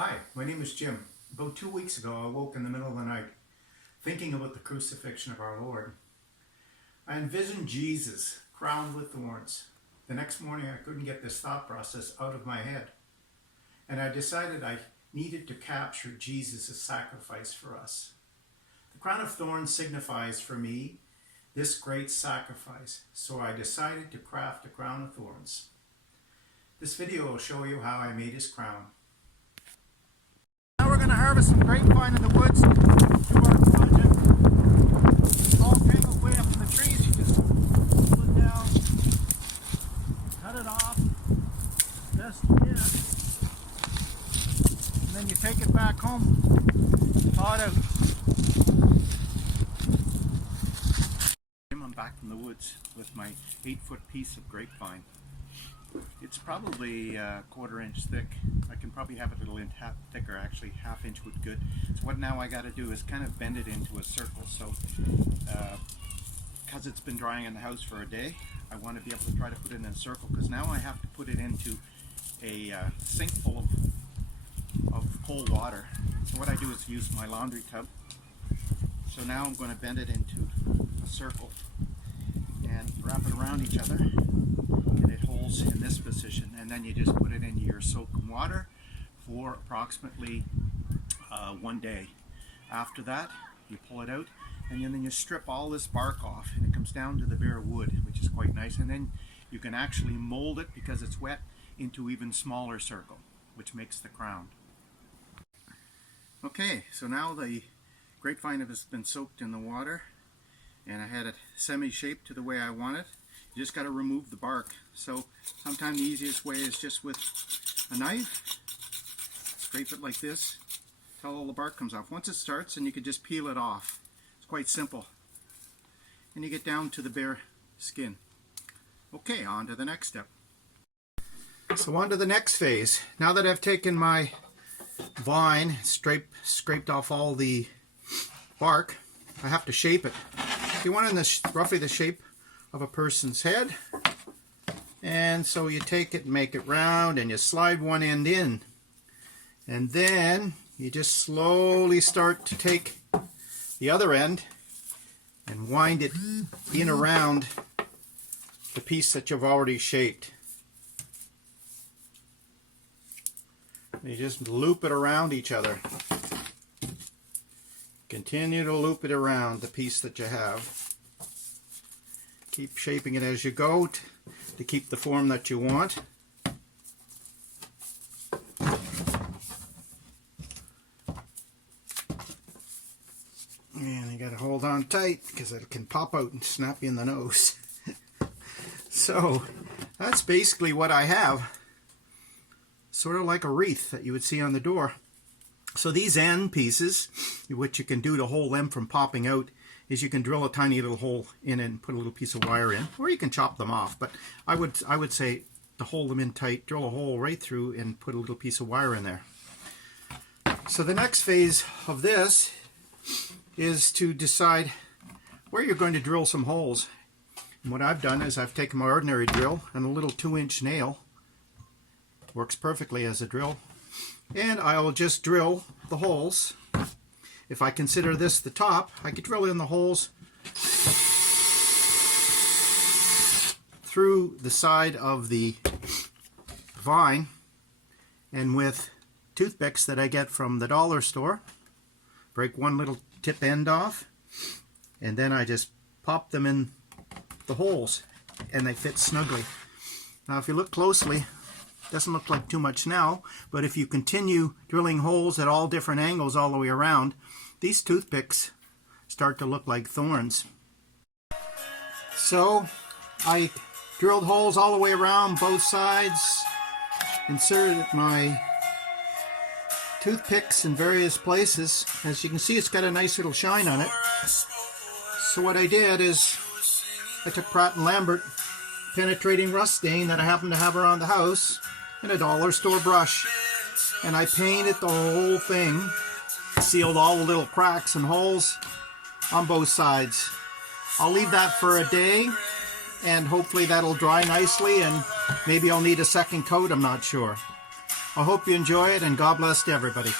Hi, my name is Jim. About 2 weeks ago, I woke in the middle of the night thinking about the crucifixion of our Lord. I envisioned Jesus crowned with thorns. The next morning, I couldn't get this thought process out of my head. And I decided I needed to capture Jesus' sacrifice for us. The crown of thorns signifies for me this great sacrifice, so I decided to craft a crown of thorns. This video will show you how I made his crown. Now we're going to harvest some grapevine in the woods to our project. It's all tangled way up in the trees. You just pull it down, cut it off, best you can, and then you take it back home, thaw it out. I'm back in the woods with my 8-foot piece of grapevine. It's probably a 1/4 inch thick. I can probably have it a little half thicker, actually 1/2 inch would be good. So what now I got to do is kind of bend it into a circle. So because it's been drying in the house for a day, I want to be able to try to put it in a circle, because now I have to put it into a sink full of cold water. So what I do is use my laundry tub. So now I'm going to bend it into a circle and wrap it around each other, and it holds in this position, and then you just put it into your soaking water for approximately 1 day. After that, you pull it out, and then you strip all this bark off, and it comes down to the bare wood, which is quite nice. And then you can actually mold it, because it's wet, into even smaller circle, which makes the crown. Okay, so now the grapevine has been soaked in the water, and I had it semi-shaped to the way I want it. You just got to remove the bark. So sometimes the easiest way is just with a knife, scrape it like this till all the bark comes off. Once it starts, and you can just peel it off. It's quite simple. And you get down to the bare skin. Okay, on to the next step. So on to the next phase. Now that I've taken my vine, scraped off all the bark, I have to shape it. You want it in roughly the shape of a person's head, and so you take it and make it round, and you slide one end in, and then you just slowly start to take the other end and wind it in around the piece that you've already shaped. You just loop it around each other. Continue to loop it around the piece that you have. Keep shaping it as you go to keep the form that you want. And you got to hold on tight, because it can pop out and snap you in the nose. So that's basically what I have. Sort of like a wreath that you would see on the door. So these end pieces, what you can do to hold them from popping out, is you can drill a tiny little hole in it and put a little piece of wire in, or you can chop them off. But I would say to hold them in tight, drill a hole right through and put a little piece of wire in there. So the next phase of this is to decide where you're going to drill some holes. And what I've done is I've taken my ordinary drill and a little 2-inch nail. Works perfectly as a drill. And I'll just drill the holes. If I consider this the top, I could drill in the holes through the side of the vine, and with toothpicks that I get from the dollar store, break one little tip end off, and then I just pop them in the holes, and they fit snugly. Now if you look closely, doesn't look like too much now, but if you continue drilling holes at all different angles all the way around, these toothpicks start to look like thorns. So I drilled holes all the way around both sides, inserted my toothpicks in various places. As you can see, it's got a nice little shine on it. So what I did is I took Pratt & Lambert penetrating rust stain that I happen to have around the house, and a dollar store brush, and I painted the whole thing, sealed all the little cracks and holes on both sides. I'll leave that for a day, and hopefully that'll dry nicely, and maybe I'll need a second coat, I'm not sure. I hope you enjoy it, and God bless to everybody.